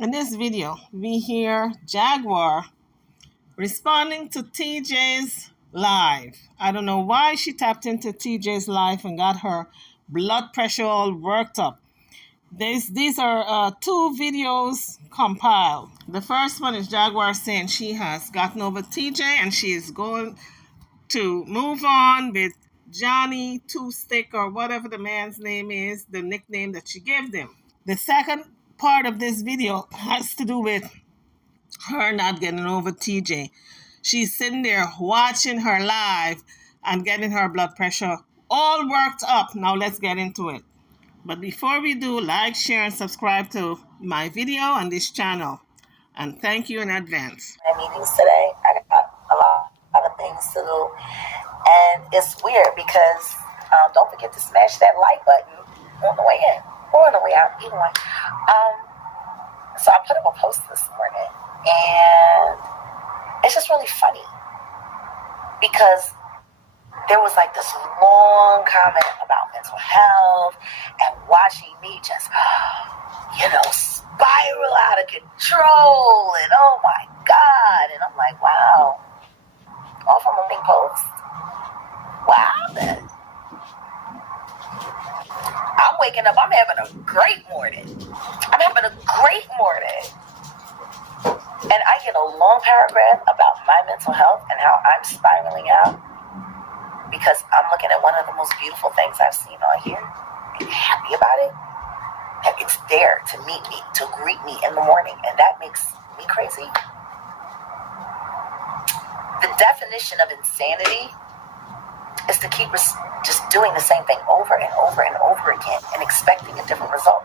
In this video, we hear Jaguar responding to TJ's live. I don't know why she tapped into TJ's live and got her blood pressure all worked up. These are two videos compiled. The first one is Jaguar saying she has gotten over TJ and she is going to move on with Johnny Two Stick or whatever the man's name is, the nickname that she gave him. The second part of this video has to do with her not getting over TJ. She's sitting there watching her live and getting her blood pressure all worked up. Now let's get into it. But before we do, like, share, and subscribe to my video on this channel. And thank you in advance. Meetings today. I got a lot of things to do. And it's weird because don't forget to smash that like button on the way in or on the way out, either one. So I put up a post this morning, and it's just really funny because there was like this long comment about mental health and watching me just, spiral out of control, and oh my God. And I'm like, wow, all from a big post. Wow, then. I'm waking up, I'm having a great morning. And I get a long paragraph about my mental health and how I'm spiraling out because I'm looking at one of the most beautiful things I've seen on here and happy about it. And it's there to meet me, to greet me in the morning. And that makes me crazy. The definition of insanity is to keep just doing the same thing over and over and over again and expecting a different result.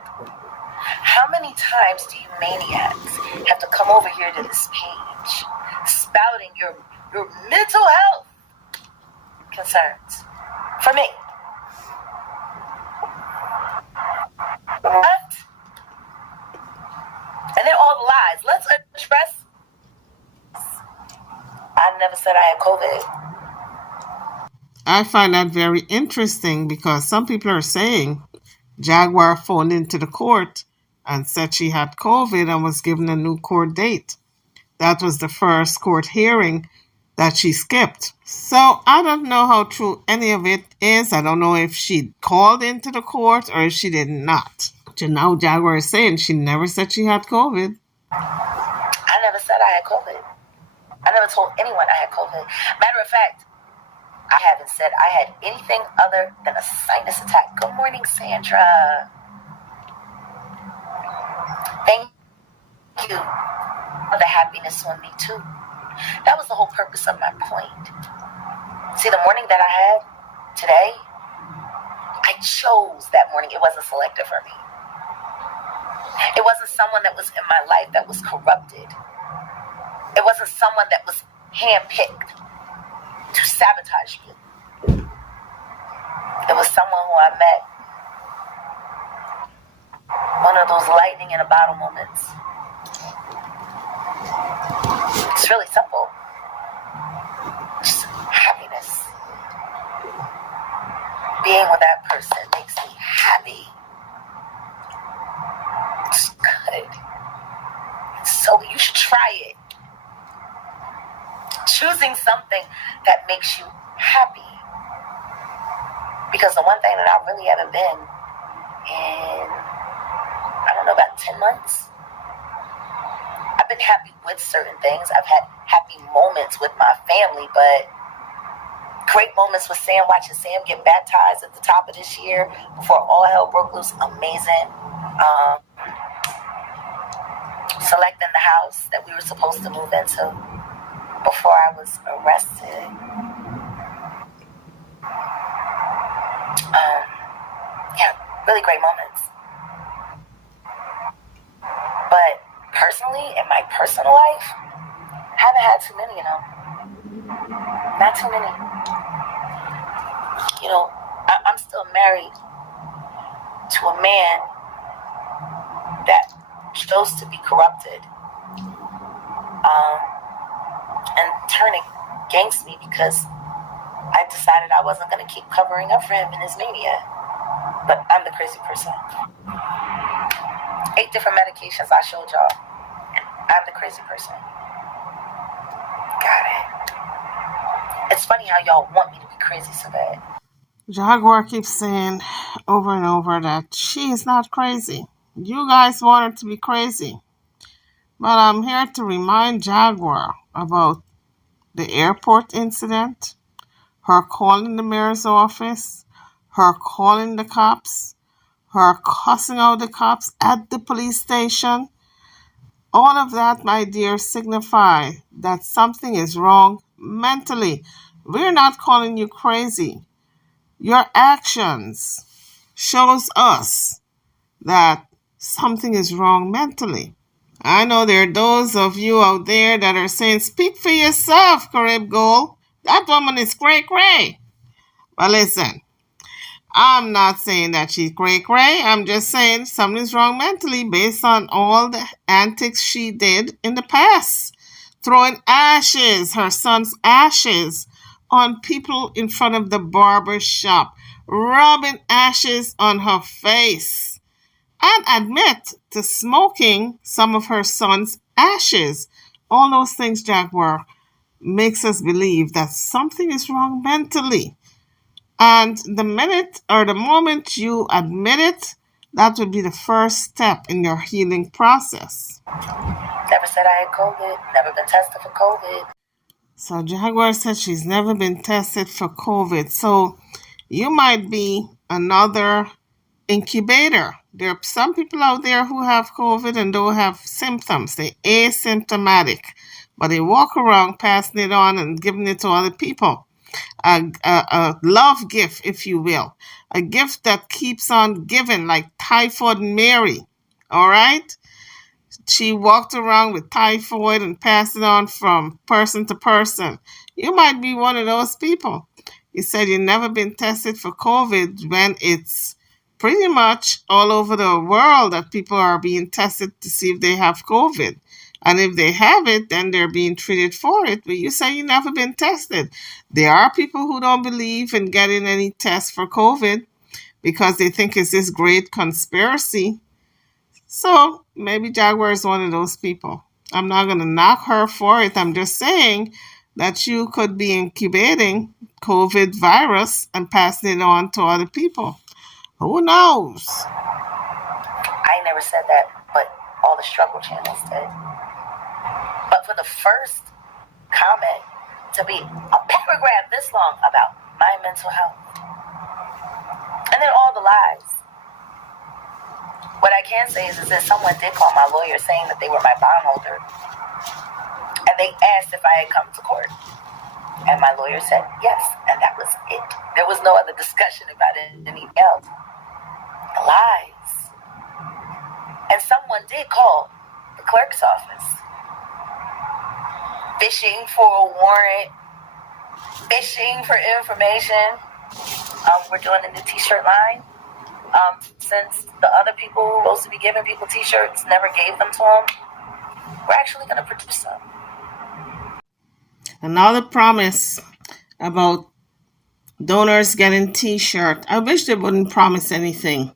How many times do you maniacs have to come over here to this page spouting your mental health concerns? For me. What? And then all the lies. Let's address. I never said I had COVID. I find that very interesting because some people are saying Jaguar phoned into the court and said she had COVID and was given a new court date. That was the first court hearing that she skipped. So I don't know how true any of it is. I don't know if she called into the court or if she did not. So now Jaguar is saying she never said she had COVID. I never said I had COVID. I never told anyone I had COVID. Matter of fact, I haven't said I had anything other than a sinus attack. Good morning, Sandra. Thank you for the happiness on me, too. That was the whole purpose of my point. See, the morning that I had today, I chose that morning. It wasn't selected for me. It wasn't someone that was in my life that was corrupted. It wasn't someone that was handpicked to sabotage me. It was someone who I met. One of those lightning in a bottle moments. It's really simple. Just happiness. Being with that person makes me happy. It's good. So you should try it. Choosing something that makes you happy. Because the one thing that I really haven't been in, I don't know, about 10 months. I've been happy with certain things. I've had happy moments with my family, but great moments with Sam, watching Sam get baptized at the top of this year before all hell broke loose. Amazing. Selecting the house that we were supposed to move into before I was arrested. Really great moments. But personally, in my personal life, I haven't had too many, Not too many. I'm still married to a man that chose to be corrupted and turn against me because I decided I wasn't going to keep covering up for him in his mania. But I'm the crazy person. 8 different medications I showed y'all. I'm the crazy person. Got it. It's funny how y'all want me to be crazy so bad. Jaguar keeps saying over and over that she is not crazy. You guys want her to be crazy. But I'm here to remind Jaguar about the airport incident, her calling the mayor's office, her calling the cops, her cussing out the cops at the police station. All of that, my dear, signify that something is wrong mentally. We're not calling you crazy. Your actions shows us that something is wrong mentally. I know there are those of you out there that are saying, speak for yourself, Carib Gold. That woman is cray-cray. But listen, I'm not saying that she's cray-cray. I'm just saying something's wrong mentally based on all the antics she did in the past. Throwing ashes, her son's ashes, on people in front of the barber shop. Rubbing ashes on her face. And admit to smoking some of her son's ashes. All those things, Jaguar, makes us believe that something is wrong mentally. And the minute or the moment you admit it, that would be the first step in your healing process. Never said I had COVID. Never been tested for COVID. So Jaguar said she's never been tested for COVID. So you might be another incubator. There are some people out there who have COVID and don't have symptoms. They're asymptomatic, but they walk around passing it on and giving it to other people. A love gift, if you will. A gift that keeps on giving, like Typhoid Mary. All right? She walked around with typhoid and passed it on from person to person. You might be one of those people. You said you've never been tested for COVID when it's pretty much all over the world that people are being tested to see if they have COVID. And if they have it, then they're being treated for it. But you say you've never been tested. There are people who don't believe in getting any tests for COVID because they think it's this great conspiracy. So maybe Jaguar is one of those people. I'm not going to knock her for it. I'm just saying that you could be incubating COVID virus and passing it on to other people. Who knows? I never said that, but all the struggle channels did. But for the first comment to be a paragraph this long about my mental health, and then all the lies. What I can say is that someone did call my lawyer saying that they were my bondholder, and they asked if I had come to court. And my lawyer said yes, and that was it. There was no other discussion about anything else. Lies. And someone did call the clerk's office, fishing for a warrant, fishing for information. We're doing a new t-shirt line. Since the other people who were supposed to be giving people t-shirts never gave them to them, we're actually going to produce some. Another promise about donors getting t-shirt. I wish they wouldn't promise anything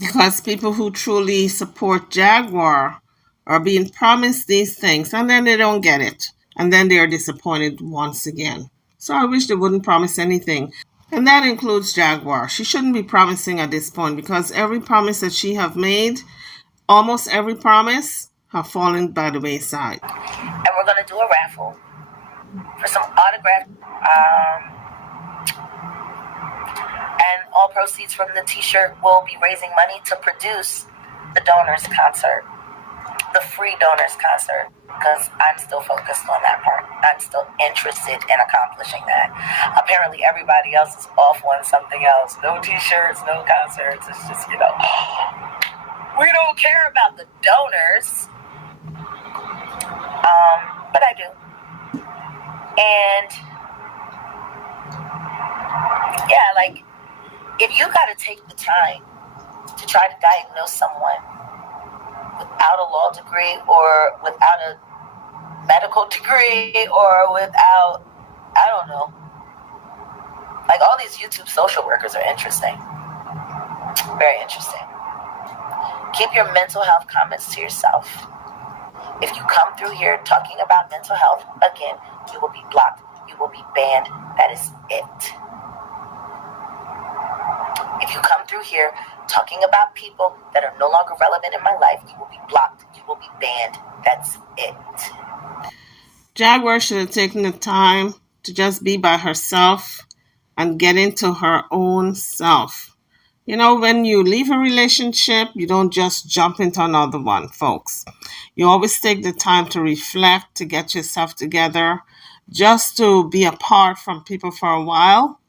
because people who truly support Jaguar are being promised these things and then they don't get it. And then they are disappointed once again. So I wish they wouldn't promise anything. And that includes Jaguar. She shouldn't be promising at this point because every promise that she have made, almost every promise, have fallen by the wayside. And we're going to do a raffle for some autographed, and all proceeds from the t-shirt will be raising money to produce the donors concert, the free donors concert, because I'm still focused on that part. I'm still interested in accomplishing that. Apparently everybody else is off on something else. No t-shirts, no concerts. It's just, we don't care about the donors. But I do. And yeah, like, if you got to take the time to try to diagnose someone without a law degree or without a medical degree or without, I don't know, like, all these YouTube social workers are interesting. Very interesting. Keep your mental health comments to yourself. If you come through here talking about mental health, again, you will be blocked. You will be banned. That is it. If you come through here talking about people that are no longer relevant in my life, you will be blocked. You will be banned. That's it. Jaguar should have taken the time to just be by herself and get into her own self. You know, when you leave a relationship, you don't just jump into another one, folks. You always take the time to reflect, to get yourself together, just to be apart from people for a while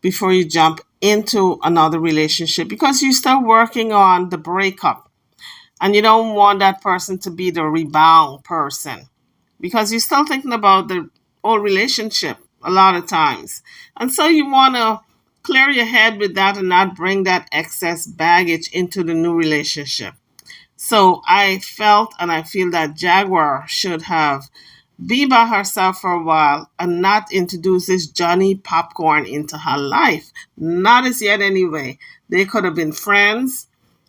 before you jump into another relationship because you're still working on the breakup and you don't want that person to be the rebound person because you're still thinking about the old relationship a lot of times. And so you want to clear your head with that and not bring that excess baggage into the new relationship. So I felt and I feel that Jaguar should have be by herself for a while and not introduce this Johnny Popcorn into her life. Not as yet anyway. They could have been friends,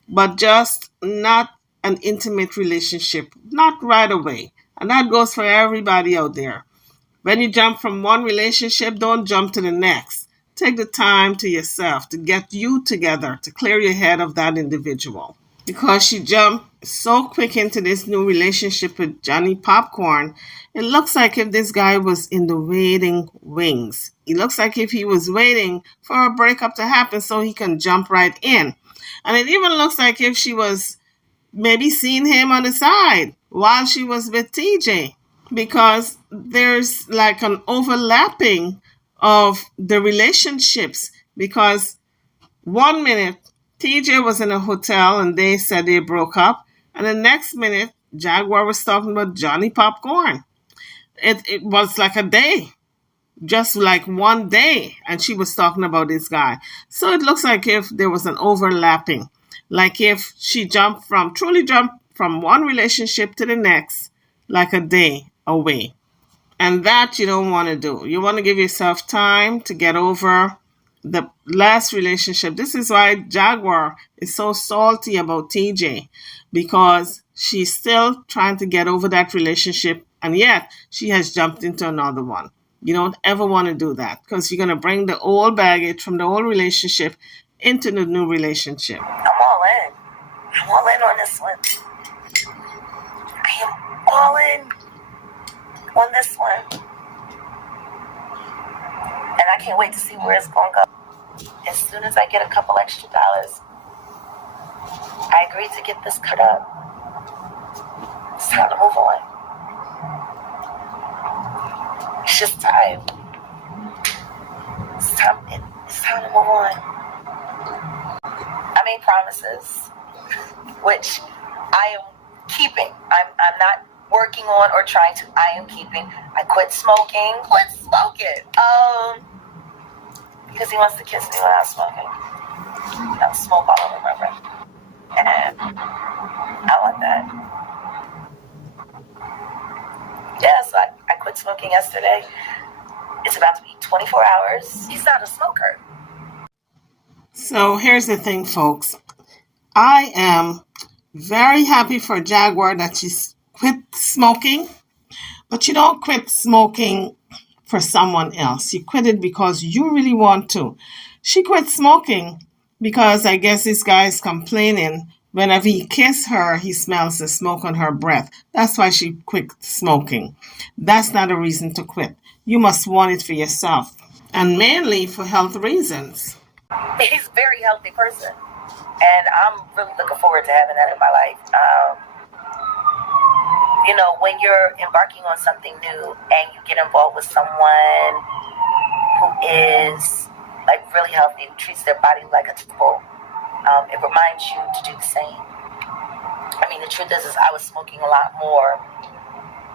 but just not an intimate relationship, not right away. And that goes for everybody out there. When you jump from one relationship, don't jump to the next. Take the time to yourself to get you together, to clear your head of that individual. Because she jumped so quick into this new relationship with Johnny Popcorn, it looks like if this guy was in the waiting wings. It looks like if he was waiting for a breakup to happen so he can jump right in. And it even looks like if she was maybe seeing him on the side while she was with TJ. Because there's like an overlapping of the relationships. Because 1 minute, TJ was in a hotel and they said they broke up. And the next minute, Jaguar was talking about Johnny Popcorn. It was like a day, just like one day. And she was talking about this guy. So it looks like if there was an overlapping. Like if she truly jumped from one relationship to the next, like a day away. And that you don't want to do. You want to give yourself time to get over the last relationship. This is why Jaguar is so salty about TJ because she's still trying to get over that relationship and yet she has jumped into another one. You don't ever want to do that because you're going to bring the old baggage from the old relationship into the new relationship. I'm all in. I'm all in on this one. I am all in on this one. And I can't wait to see where it's going to go. As soon as I get a couple extra dollars, I agreed to get this cut up. It's time to move on. It's just time. It's time to move on. I made promises, which I am keeping. I'm not working on or trying to. I am keeping. I quit smoking. Because he wants to kiss me when I'm smoking. I'll smoke all over my breath. And I want that. Yeah, so I quit smoking yesterday. It's about to be 24 hours. He's not a smoker. So here's the thing, folks. I am very happy for Jaguar that she's quit smoking, but you don't quit smoking for someone else. You quit it because you really want to. She quit smoking because I guess this guy is complaining whenever he kisses her, he smells the smoke on her breath. That's why she quit smoking. That's not a reason to quit. You must want it for yourself and mainly for health reasons. He's a very healthy person. And I'm really looking forward to having that in my life. When you're embarking on something new and you get involved with someone who is like really healthy, who treats their body like a temple, it reminds you to do the same. I mean, the truth is I was smoking a lot more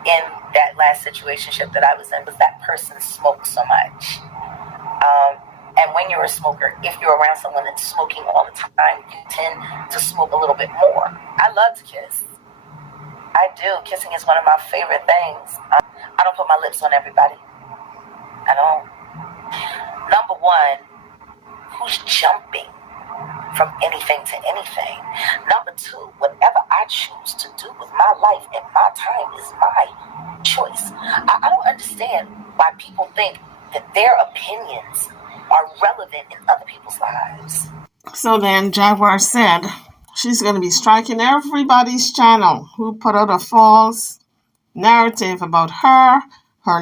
in that last situationship that I was in because that person smoked so much. And when you're a smoker, if you're around someone that's smoking all the time, you tend to smoke a little bit more. I love to kiss. I do. Kissing is one of my favorite things. I don't put my lips on everybody. I don't. Number one, who's jumping? from anything to anything. Number two, whatever I choose to do with my life and my time is my choice. I don't understand why people think that their opinions are relevant in other people's lives. So then Jaguar said she's going to be striking everybody's channel who put out a false narrative about her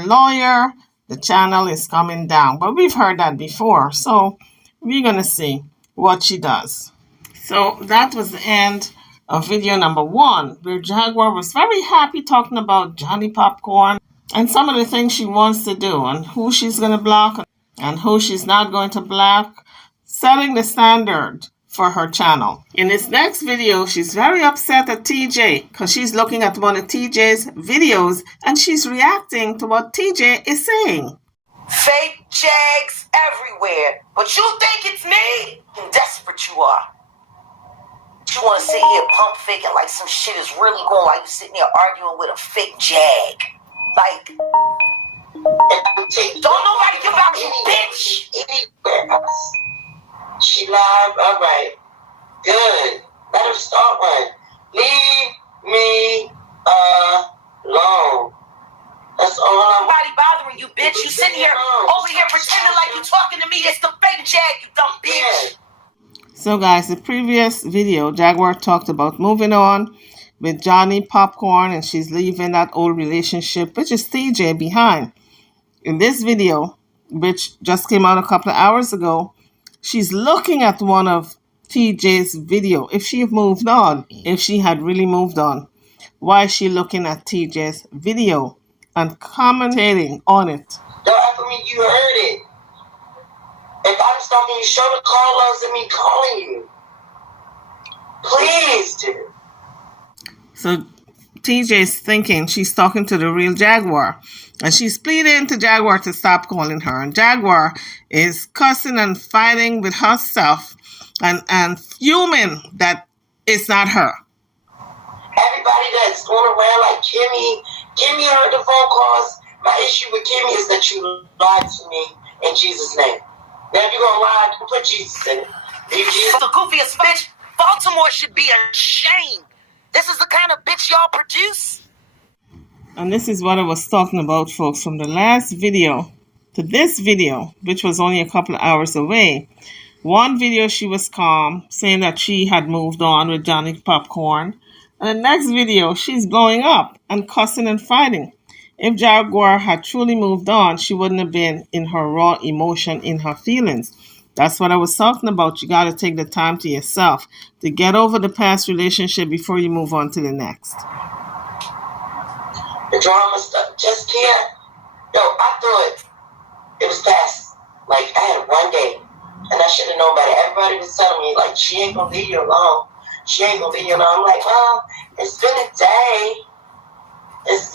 lawyer. The channel is coming down. But we've heard that before. So we're going to see what she does. So that was the end of video number 1, where Jaguar was very happy talking about Johnny Popcorn and some of the things she wants to do and who she's going to block and who she's not going to block, setting the standard for her channel. In this next video, she's very upset at TJ because she's looking at one of TJ's videos and she's reacting to what TJ is saying. Fake Jags everywhere, but you think it's me? Desperate you are. You want to sit here pump faking like some shit is really going, like you sitting there arguing with a fake Jag. Like, don't nobody give out you, bitch. Anywhere else. She live, all right. Good. Let her start one. Leave me alone. That's all I'm. Nobody bothering you, bitch. You sitting here over here pretending like you talking to me. It's the fake Jag, you dumb bitch. So guys, the previous video, Jaguar talked about moving on with Johnny Popcorn and she's leaving that old relationship, which is TJ, behind. In this video, which just came out a couple of hours ago, she's looking at one of TJ's video. If she moved on, if she had really moved on, why is she looking at TJ's video and commentating on it? Don't ever mean you heard it. If I'm stalking you, show the call loves of me calling you. Please do. So TJ's thinking she's talking to the real Jaguar. And she's pleading to Jaguar to stop calling her. And Jaguar is cussing and fighting with herself and fuming that it's not her. Everybody that's going around like Kimmy heard the phone calls. My issue with Kimmy is that you lied to me in Jesus' name. Now if you're going to lie, put Jesus in it. The goofiest bitch. Baltimore should be ashamed. This is the kind of bitch y'all produce. And this is what I was talking about, folks, from the last video to this video, which was only a couple of hours away. One video she was calm, saying that she had moved on with Johnny Popcorn. And the next video, she's blowing up and cussing and fighting. If Jaguar had truly moved on, she wouldn't have been in her raw emotion, in her feelings. That's what I was talking about. You got to take the time to yourself to get over the past relationship before you move on to the next. The drama stuff just can't. Yo, I thought it was past. Like, I had one day, and I should have known about it. Everybody was telling me, like, she ain't going to leave you alone. She ain't going to leave you alone. I'm like, well, it's been a day. It's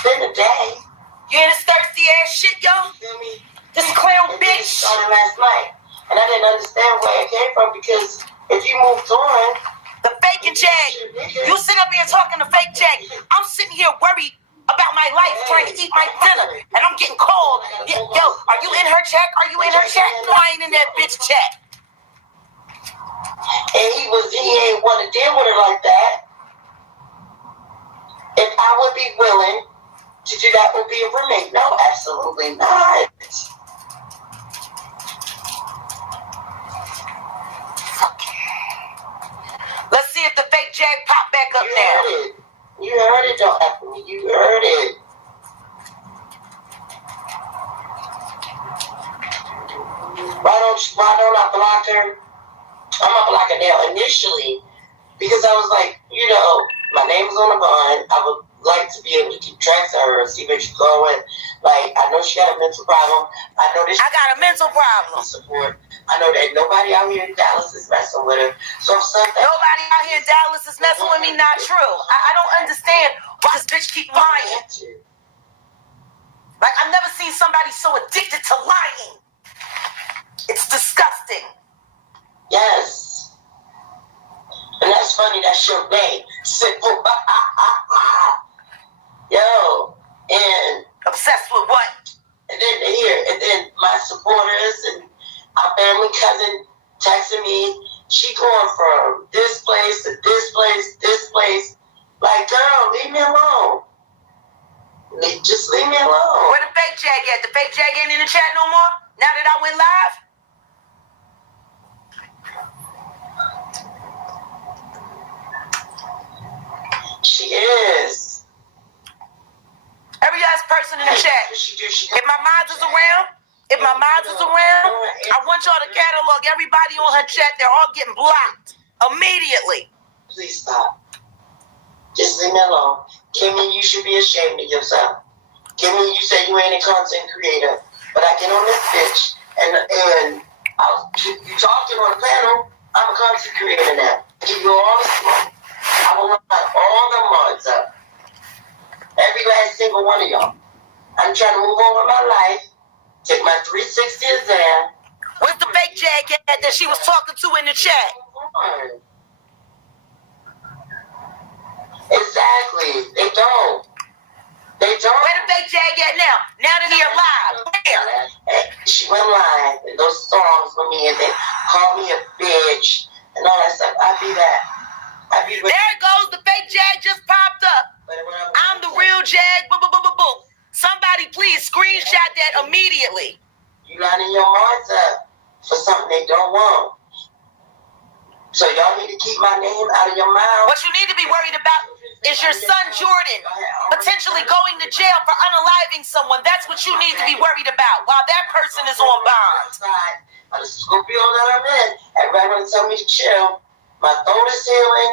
been a day. You hear this thirsty ass shit, yo? You feel me? This clown bitch started last night, and I didn't understand where it came from because if you moved on, the fake Jag, you sit up here talking to fake Jag. I'm sitting here worried about my life, trying to eat my dinner, and I'm getting cold. Yo, are you in her chat? Are you in her chat? No, I ain't in that bitch chat. And he ain't want to deal with her like that. If I would be willing to do that, would be a roommate. No, absolutely not. Let's see if the fake Jag pop back up now. You heard it, don't F me. You heard it. Why don't I block her? I'm gonna block her now initially because I was like, my name's on the bond. I would like to be able to keep track of her and see where she's going. Like, I know she got a mental problem. I got a mental problem. Support. I know that nobody out here in Dallas is messing with her. So nobody out here in Dallas is messing with me. Not true. I don't understand why this bitch keep lying. Like, I've never seen somebody so addicted to lying. It's disgusting. Yes. And that's funny, that's your name. Simple. Yo. And obsessed with what? And then my supporters and my family cousin texted me, Just leave me alone. Where the fake Jag at? The fake Jag ain't in the chat no more? Now that I went live? She is. Every last person in the chat. If my mods is around, I want y'all to catalog everybody on her chat. They're all getting blocked immediately. Please stop. Just leave me alone. Kimmy, you should be ashamed of yourself. Kimmy, you say you ain't a content creator, but I get on this bitch and you talking on the panel. I'm a content creator now. I give you all the smoke. I will line all the mods up. Every last single one of y'all. I'm trying to move on with my life. Take my 360 exam. Where's the fake Jag at that she was talking to in the chat? Exactly. They don't. Where the fake Jag at now? Now that they're live. Where? She went live in those songs for me and they called me a bitch and all that stuff. I'd be that. There it goes. The fake Jag just popped up. I'm the real Jag. Boom, boom, boom, boom, boom. Somebody please screenshot that immediately. You lining your minds up for something they don't want. So y'all need to keep my name out of your mouth. What you need to be worried about is your son Jordan potentially going to jail for unaliving someone. That's what you need to be worried about while that person is on bond. The Scorpio that I'm in, everybody want to tell me to chill. My throat is healing.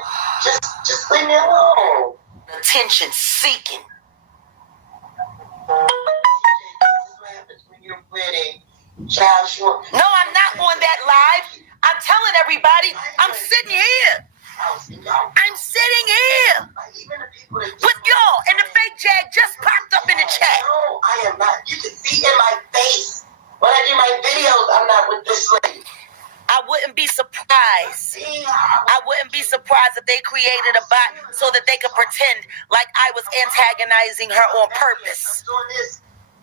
Just leave me alone. Attention seeking. This is what happens when you're pretty. No, I'm not on that live. I'm telling everybody, I'm sitting here. I'm sitting here with y'all, and the fake Jag just popped up in the chat. No, I am not. You can see in my face when I do my videos, I'm not with this lady. I wouldn't be surprised. If they created a bot so that they could pretend like I was antagonizing her on purpose.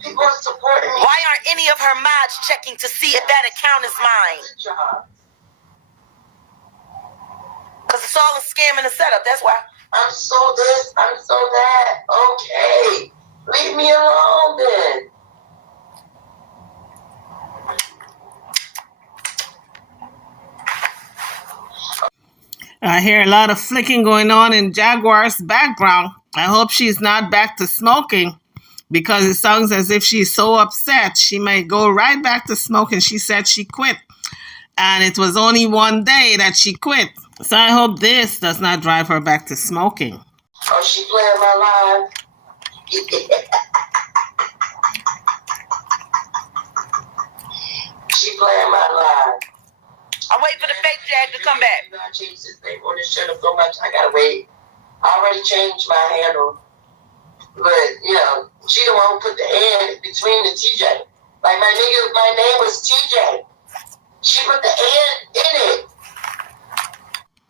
People are supporting me. Why aren't any of her mods checking to see if that account is mine? Because it's all a scam and a setup, that's why. I'm so this, I'm so that. Okay. Leave me alone then. I hear a lot of flicking going on in Jaguar's background. I hope she's not back to smoking because it sounds as if she's so upset. She might go right back to smoking. She said she quit. And it was only one day that she quit. So I hope this does not drive her back to smoking. Oh, she playing my live. She playing my live. I'm waiting for the fake Jag to come back. I changed his name on this shut up so much. I gotta wait. I already changed my handle. But, you know, she the one who put the N between the TJ. Like my name was TJ. She put the N in it.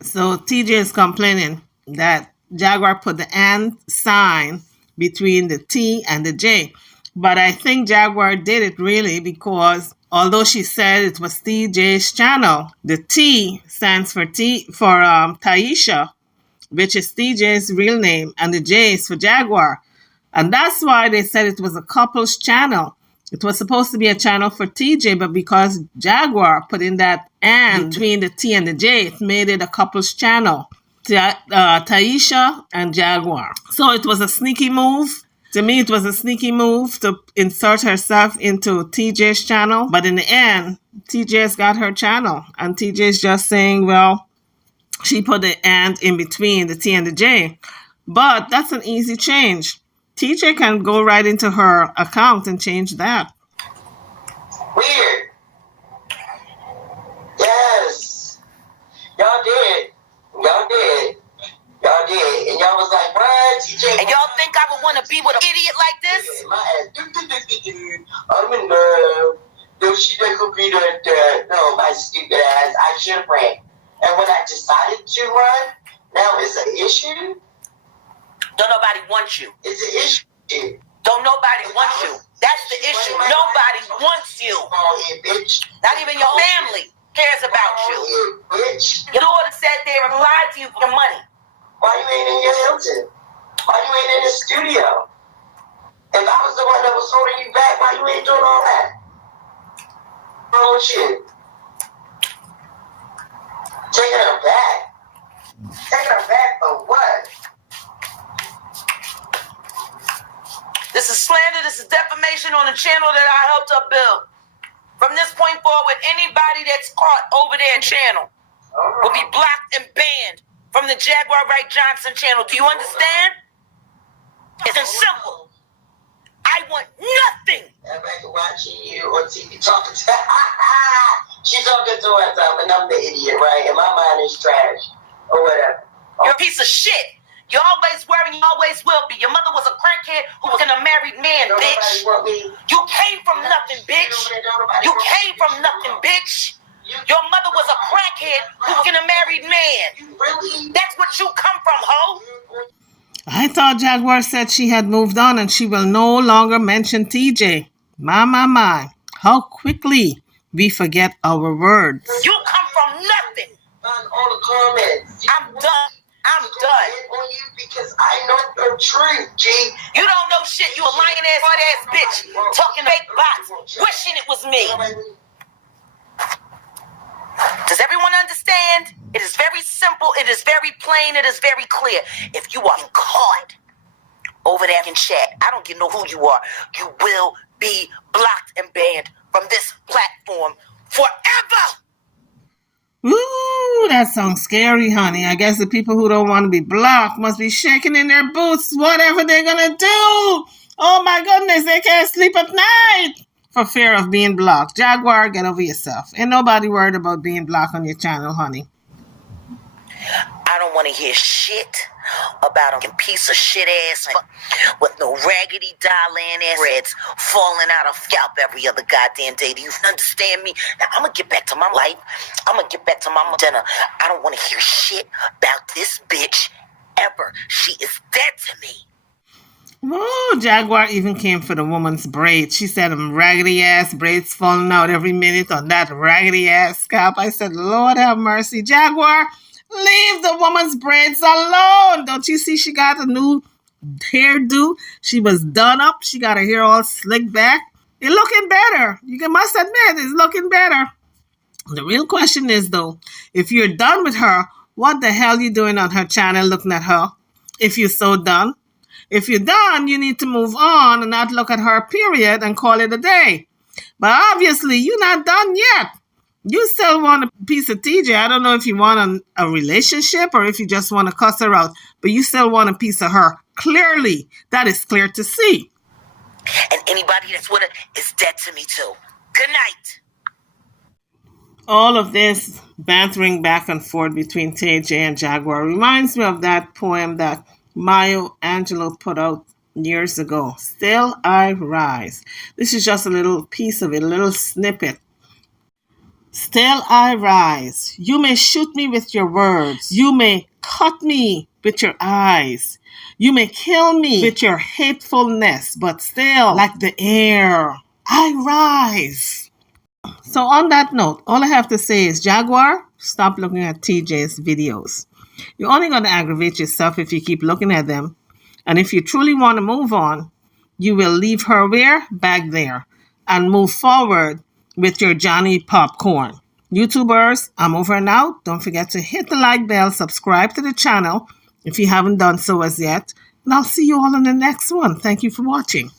So TJ is complaining that Jaguar put the and sign between the T and the J. But I think Jaguar did it really because although she said it was TJ's channel, the T stands for Taisha, which is TJ's real name, and the J is for Jaguar. And that's why they said it was a couple's channel. It was supposed to be a channel for TJ, but because Jaguar put in that and between the T and the J, it made it a couple's channel. Taisha and Jaguar. So it was a sneaky move. To me, it was a sneaky move to insert herself into TJ's channel. But in the end, TJ's got her channel. And TJ's just saying, well, she put the and in between the T and the J. But that's an easy change. TJ can go right into her account and change that. Weird. Yes. Y'all did. And y'all was like, what? TJ. And y'all think I would want to be with an idiot like this? My ass. I'm in love. No, she doesn't be that. No, my stupid ass. I should have ran. And when I decided to run, now it's an issue. Don't nobody want you. It's an issue. Don't nobody want you. That's the issue. Nobody wants you. Not even your family cares about you. Your daughter sat there and lied to you for your money. Why you ain't in your Hilton? Why you ain't in the studio? If I was the one that was holding you back, why you ain't doing all that? What's wrong with you? Taking her back? Taking her back for what? This is slander, this is defamation on a channel that I helped her build. From this point forward, anybody that's caught over their channel will be blocked and banned from the Jaguar Wright Johnson channel. Do you understand? It's simple. I want nothing. Everybody watching you on TV talking to she's talking to herself and I'm the idiot, right? And my mind is trash or whatever. You're a piece of shit. You always were and you always will be. Your mother was a crackhead who was in a married man, bitch. You came from nothing, bitch. You came from nothing, bitch. Your mother was a crackhead who was in a married man. That's what you come from, ho. I thought Jaguar said she had moved on and she will no longer mention TJ. My. How quickly we forget our words. You come from nothing. On all the comments. I'm done. I'm done. On you because I know the truth, G. You don't know shit. You a lying ass, hard ass bitch. Talking fake bots. Wishing it was me. Does everyone understand? It is very simple. It is very plain. It is very clear. If you are caught over there in chat, I don't know who you are. You will be blocked and banned from this platform forever. Ooh, that sounds scary, honey. I guess the people who don't want to be blocked must be shaking in their boots, whatever they're gonna do. Oh my goodness, they can't sleep at night for fear of being blocked. Jaguar, get over yourself. Ain't nobody worried about being blocked on your channel, honey. I don't want to hear shit about a piece of shit ass with no raggedy doll-in ass reds falling out of scalp every other goddamn day. Do you understand me? Now, I'm going to get back to my life. I'm going to get back to my dinner. I don't want to hear shit about this bitch ever. She is dead to me. Ooh, Jaguar even came for the woman's braids. She said them raggedy ass braids falling out every minute on that raggedy ass scalp. I said, Lord have mercy. Jaguar, leave the woman's braids alone. Don't you see she got a new hairdo? She was done up. She got her hair all slicked back. It's looking better. You must admit, it's looking better. The real question is, though, if you're done with her, what the hell you doing on her channel looking at her? If you're so done. If you're done, you need to move on and not look at her, period, and call it a day. But obviously, you're not done yet. You still want a piece of TJ. I don't know if you want a relationship or if you just want to cuss her out, but you still want a piece of her. Clearly, that is clear to see. And anybody that's with her is dead to me too. Good night. All of this bantering back and forth between TJ and Jaguar reminds me of that poem that Maya Angelou put out years ago. Still I rise. This is just a little piece of it, a little snippet. Still I rise. You may shoot me with your words. You may cut me with your eyes. You may kill me with your hatefulness, but still, like the air, I rise. So on that note, all I have to say is, Jaguar, stop looking at TJ's videos. You're only going to aggravate yourself if you keep looking at them. And if you truly want to move on, you will leave her where? Back there. And move forward with your Johnny Popcorn. YouTubers, I'm over and out. Don't forget to hit the like bell, subscribe to the channel if you haven't done so as yet. And I'll see you all in the next one. Thank you for watching.